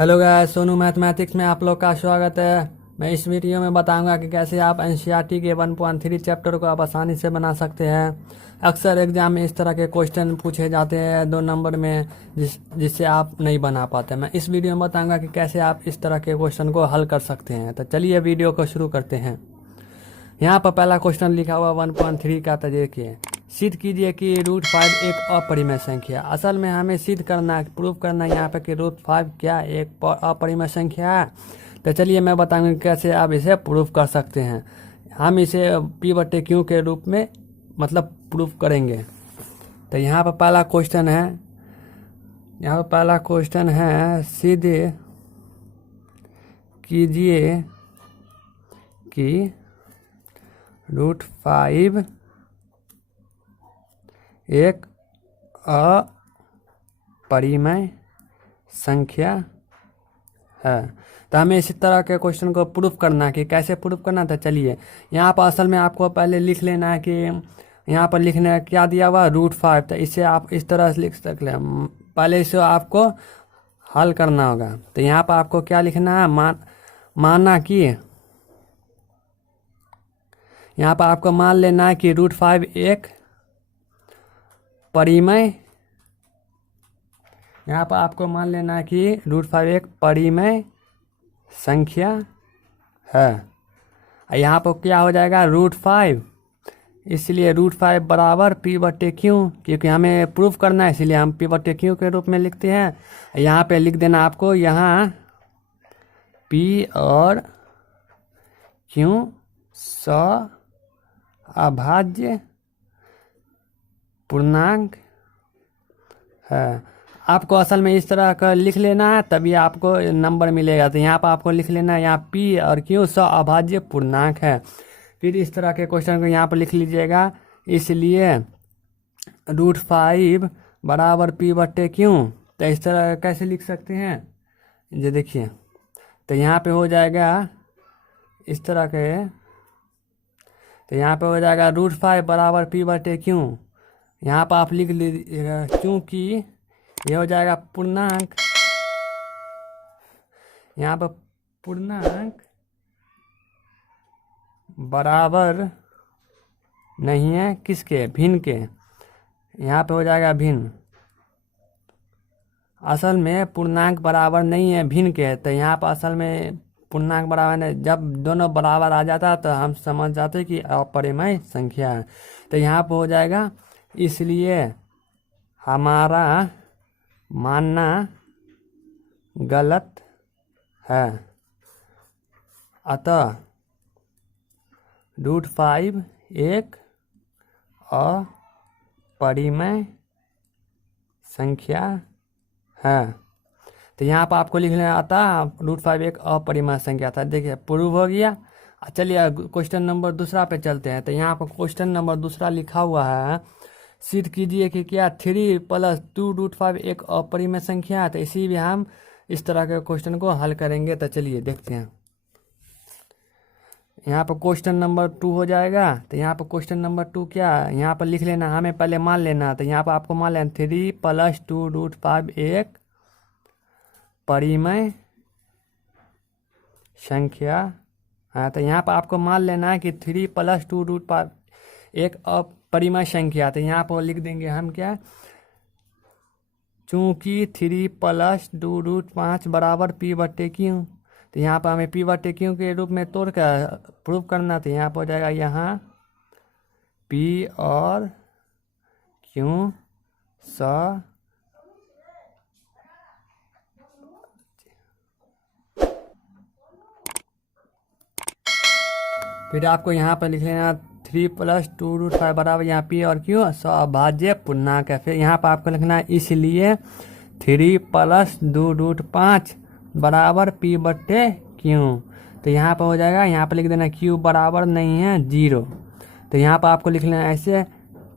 Hello guys, Sonu mathematics में आप लोग का स्वागत है। मैं इस वीडियो में बताऊंगा कि कैसे आप एनसीईआरटी के 1.3 चैप्टर को आप आसानी से बना सकते हैं। अक्सर एग्जाम में इस तरह के क्वेश्चन पूछे जाते हैं 2 नंबर में, जिससे आप नहीं बना पाते। मैं इस वीडियो में बताऊंगा कि कैसे आप इस तरह के क्वेश्चन को हल कर सकते हैं। तो चलिए वीडियो को शुरू करते हैं। यहाँ पर पहला क्वेश्चन लिखा हुआ 1.3 का, तो देखिए, सिद्ध कीजिए कि √5 एक अपरिमेय संख्या। असल में हमें सिद्ध करना है, प्रूव करना है यहाँ पे कि √5 क्या एक अपरिमेय संख्या है। तो चलिए मैं बताऊंगा कैसे आप इसे प्रूव कर सकते हैं। हम इसे P/Q के रूप में मतलब प्रूव करेंगे। तो यहाँ पर पहला क्वेश्चन है, सिद्ध कीजिए कि √5 एक अपरिमेय संख्या है। तो हमें इसी तरह के क्वेश्चन को प्रूफ करना है कि कैसे प्रूफ करना था। चलिए यहाँ पर असल में आपको पहले लिख लेना है कि यहाँ पर लिखना है क्या दिया हुआ √5। तो इसे आप इस तरह से लिख सकते हैं। पहले इसे आपको हल करना होगा। तो यहाँ पर आपको क्या लिखना है, माना कि यहाँ पर आपको मान लेना है कि √5 एक परिमेय, यहाँ पर आपको मान लेना है कि √5 एक परिमेय संख्या है। यहाँ पर क्या हो जाएगा √5, इसलिए √5 बराबर P/Q, क्योंकि हमें प्रूफ करना है इसलिए हम P/Q के रूप में लिखते हैं। यहाँ पे लिख देना आपको, यहाँ P और Q अभाज्य पूर्णांक है। आपको असल में इस तरह का लिख लेना है, तभी आपको नंबर मिलेगा। तो यहाँ पर आपको लिख लेना है, यहाँ P और Q अभाज्य पूर्णांक है। फिर इस तरह के क्वेश्चन को यहाँ पर लिख लीजिएगा। इसलिए √5 बराबर P/Q। तो इस तरह कैसे लिख सकते हैं, ये देखिए। तो यहाँ पे हो जाएगा इस तरह के, तो यहाँ पे हो जाएगा √5 बराबर P/Q। यहाँ पर आप लिख लीजिएगा, क्योंकि ये हो जाएगा पूर्णांक। यहाँ पर पूर्णांक बराबर नहीं है किसके, भिन्न के। यहाँ पे हो जाएगा भिन्न। असल में पूर्णांक बराबर नहीं है भिन्न के। तो यहाँ पर असल में पूर्णांक बराबर नहीं, जब दोनों बराबर आ जाता तो हम समझ जाते कि अपरिमेय संख्या है। तो यहाँ पर हो जाएगा, इसलिए हमारा मानना गलत है। अतः √5 एक अपरिमेय संख्या है। तो यहाँ पर आपको लिख लेना आता, √5 एक अपरिमेय संख्या था। देखिए प्रूव हो गया। चलिए क्वेश्चन नंबर दूसरा पे चलते हैं। तो यहाँ पर क्वेश्चन नंबर दूसरा लिखा हुआ है, सिद्ध कीजिए कि क्या 3 + 2 √5 एक अपरिमेय संख्या है। तो इसी भी हम इस तरह के क्वेश्चन को हल करेंगे। तो चलिए देखते हैं। यहाँ पर क्वेश्चन नंबर 2 हो जाएगा। तो यहाँ पर क्वेश्चन नंबर 2 क्या है, यहाँ पर लिख लेना, हमें पहले मान लेना। तो यहाँ पर आपको मान लेना 3 + 2 √5 एक परिमेय संख्या है। तो यहाँ पर आपको मान लेना है कि 3 + 2 √5 एक अपरिमेय संख्या। तो यहाँ पर लिख देंगे हम क्या, चूँकि 3 + 2 √5 बराबर P/Q। तो यहाँ पर हमें P/Q के रूप में तोड़ कर प्रूव करना। तो यहाँ पर हो जाएगा, यहाँ P और Q फिर आपको यहाँ पर लिख लेना 3 + 2 √5 बराबर, यहाँ P और Q अभाज्य पूर्णांक है। फिर यहाँ पर आपको लिखना है, इसलिए 3 + 2 √5 बराबर P/Q। तो यहाँ पर हो जाएगा, यहाँ पर लिख देना Q बराबर नहीं है 0। तो यहाँ पर आपको लिख लेना ऐसे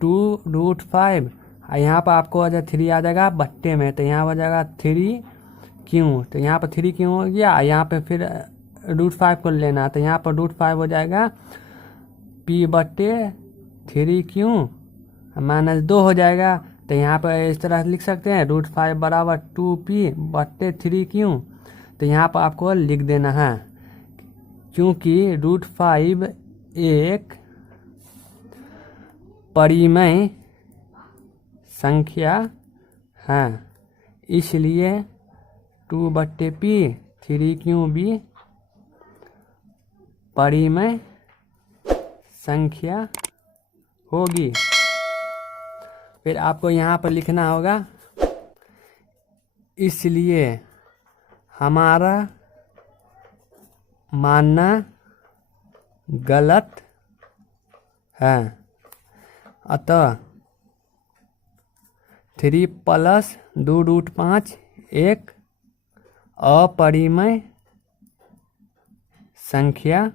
2 √5, यहाँ पर आपको आ जाएगा 3 आ जाएगा बट्टे में। तो यहाँ हो जाएगा 3Q। तो यहाँ पर 3Q हो गया। यहाँ पे फिर √5 को लेना। तो यहाँ पर √5 हो जाएगा P/3Q -2 हो जाएगा। तो यहाँ पर इस तरह लिख सकते हैं, √5 बराबर 2P/3Q। तो यहाँ पर आपको लिख देना है, क्योंकि √5 एक परिमेय संख्या है, इसलिए 2/p 3/b परिमेय संख्या होगी। फिर आपको यहाँ पर लिखना होगा, इसलिए हमारा मानना गलत है, अतः 3 + 2√5 एक अपरिमेय संख्या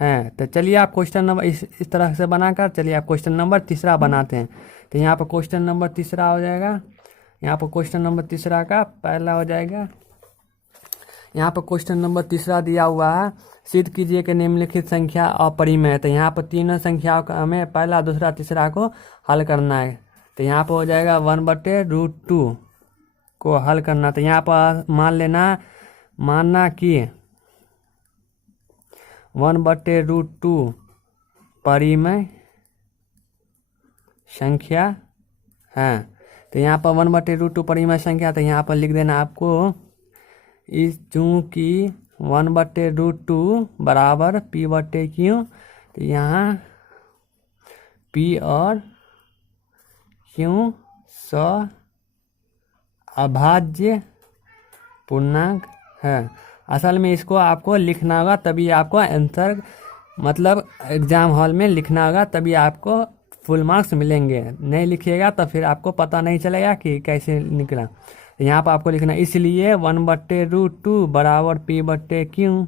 है। तो चलिए आप क्वेश्चन नंबर इस तरह से बनाकर चलिए आप क्वेश्चन नंबर तीसरा बनाते हैं। तो यहाँ पर क्वेश्चन नंबर तीसरा हो जाएगा, यहाँ पर क्वेश्चन नंबर तीसरा का पहला हो जाएगा, यहाँ पर क्वेश्चन नंबर तीसरा दिया हुआ है, सिद्ध कीजिए कि निम्नलिखित संख्या अपरिमेय है। तो यहाँ पर तीनों संख्याओं का हमें पहला दूसरा तीसरा को हल करना है। तो यहाँ पर हो जाएगा 1/√2 को हल करना। तो यहाँ पर मानना कि 1/√2 परिमेय संख्या है। तो यहाँ पर 1/√2 परिमेय संख्या, तो यहाँ पर लिख देना आपको, इस चूँकि 1/√2 बराबर p/q, तो यहाँ p और q अभाज्य पूर्णांक है। असल में इसको आपको लिखना होगा, तभी आपको आंसर मतलब एग्जाम हॉल में लिखना होगा, तभी आपको फुल मार्क्स मिलेंगे। नहीं लिखिएगा तो फिर आपको पता नहीं चलेगा कि कैसे निकला। तो यहाँ पर आपको लिखना, इसलिए 1/√2 बराबर p/q।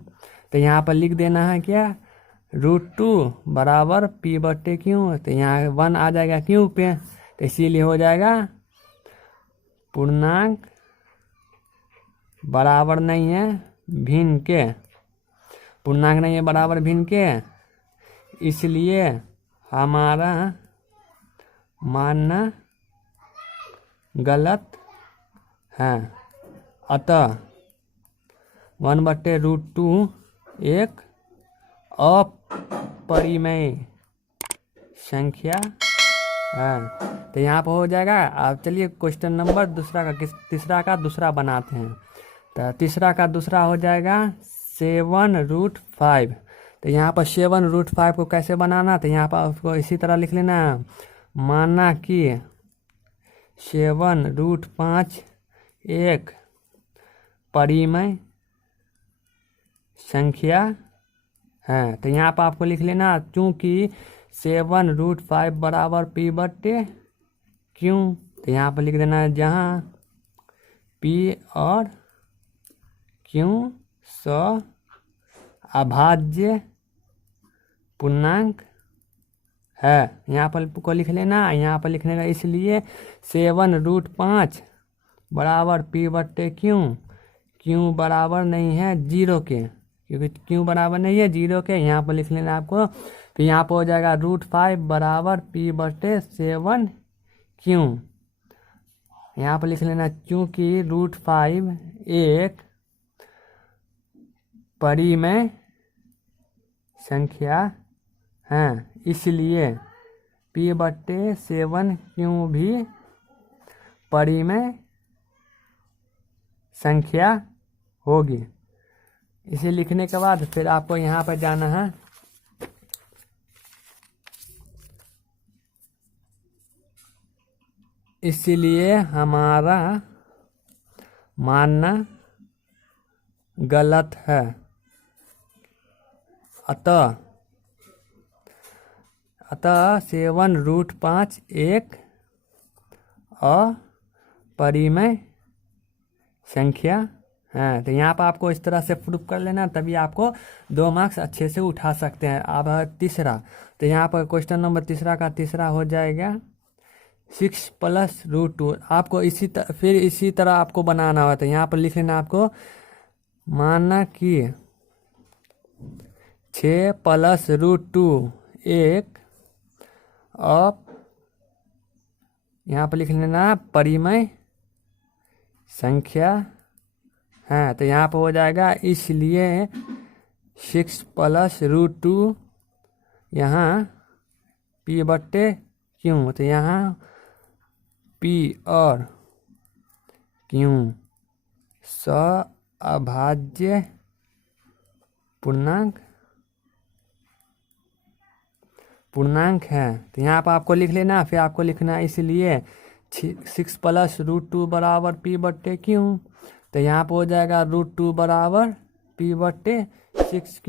तो यहाँ पर लिख देना है क्या, √2 बराबर p/q। तो यहाँ 1 आ जाएगा q पे, तो इसीलिए हो जाएगा पूर्णांक बराबर नहीं है भिन्न के, पूर्णांक नहीं है बराबर भिन्न के, इसलिए हमारा मानना गलत है, अतः 1/√2 एक अपरिमेय संख्या है। तो यहाँ पर हो जाएगा। अब चलिए क्वेश्चन नंबर तीसरा का दूसरा बनाते हैं। तो तीसरा का दूसरा हो जाएगा 7√5। तो यहाँ पर 7√5 को कैसे बनाना, तो यहाँ पर आपको इसी तरह लिख लेना, माना कि 7√5 एक परिमेय संख्या है। तो यहाँ पर आपको लिख लेना, चूँकि 7√5 बराबर p/q। तो यहाँ पर लिख देना है, जहाँ p और q अभाज्य पूर्णांक है। यहाँ पर को लिख लेना, यहाँ पर लिखने का, इसलिए 7√5 बराबर p/q, q बराबर नहीं है 0 के, क्योंकि q बराबर नहीं है 0 के। यहाँ पर लिख लेना आपको, तो यहाँ पर हो जाएगा √5 बराबर p/7q। यहाँ पर लिख लेना, क्योंकि √5 एक परिमेय संख्या है, इसलिए p/7q भी परिमेय संख्या होगी। इसे लिखने के बाद फिर आपको यहाँ पर जाना है, इसलिए हमारा मानना गलत है, अतः 7√5 एक अपरिमेय संख्या है। तो यहाँ पर आपको इस तरह से प्रूफ कर लेना, तभी आपको 2 मार्क्स अच्छे से उठा सकते हैं। अब तीसरा, तो यहाँ पर क्वेश्चन नंबर तीसरा का तीसरा हो जाएगा 6 + √2। आपको फिर इसी तरह आपको बनाना होता है। यहाँ पर लिख लेना आपको, माना कि 6 + √2 एक यहाँ पर लिख लेना परिमेय संख्या हैं। तो यहाँ पर हो जाएगा इसलिए 6 + √2 यहाँ P/Q। तो यहाँ P और Q अभाज्य पूर्णांक है। तो यहाँ पर आपको लिख लेना, फिर आपको लिखना इसलिए 6 + √2 = P/Q। तो यहाँ पर हो जाएगा √2 = P/6Q।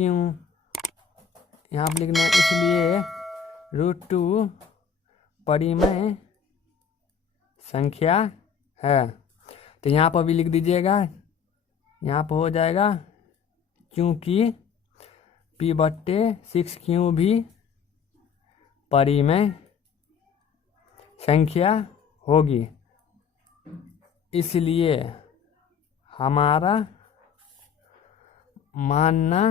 यहाँ पर लिखना इसलिए √2 परिमेय संख्या है। तो यहाँ पर भी लिख दीजिएगा, यहाँ पर हो जाएगा क्योंकि P/6Q भी परिमेय संख्या होगी, इसलिए हमारा मानना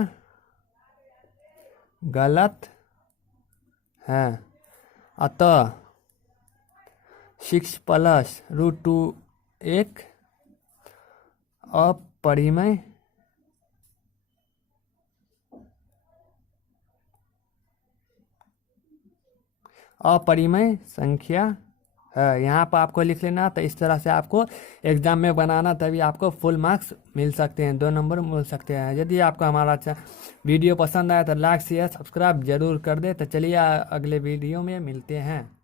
गलत है। अतः 6 + √2 एक अपरिमेय संख्या है। यहाँ पर आपको लिख लेना। तो इस तरह से आपको एग्जाम में बनाना, तभी आपको फुल मार्क्स मिल सकते हैं, 2 नंबर मिल सकते हैं। यदि आपको हमारा वीडियो पसंद आया तो लाइक शेयर सब्सक्राइब जरूर कर दे। तो चलिए अगले वीडियो में मिलते हैं।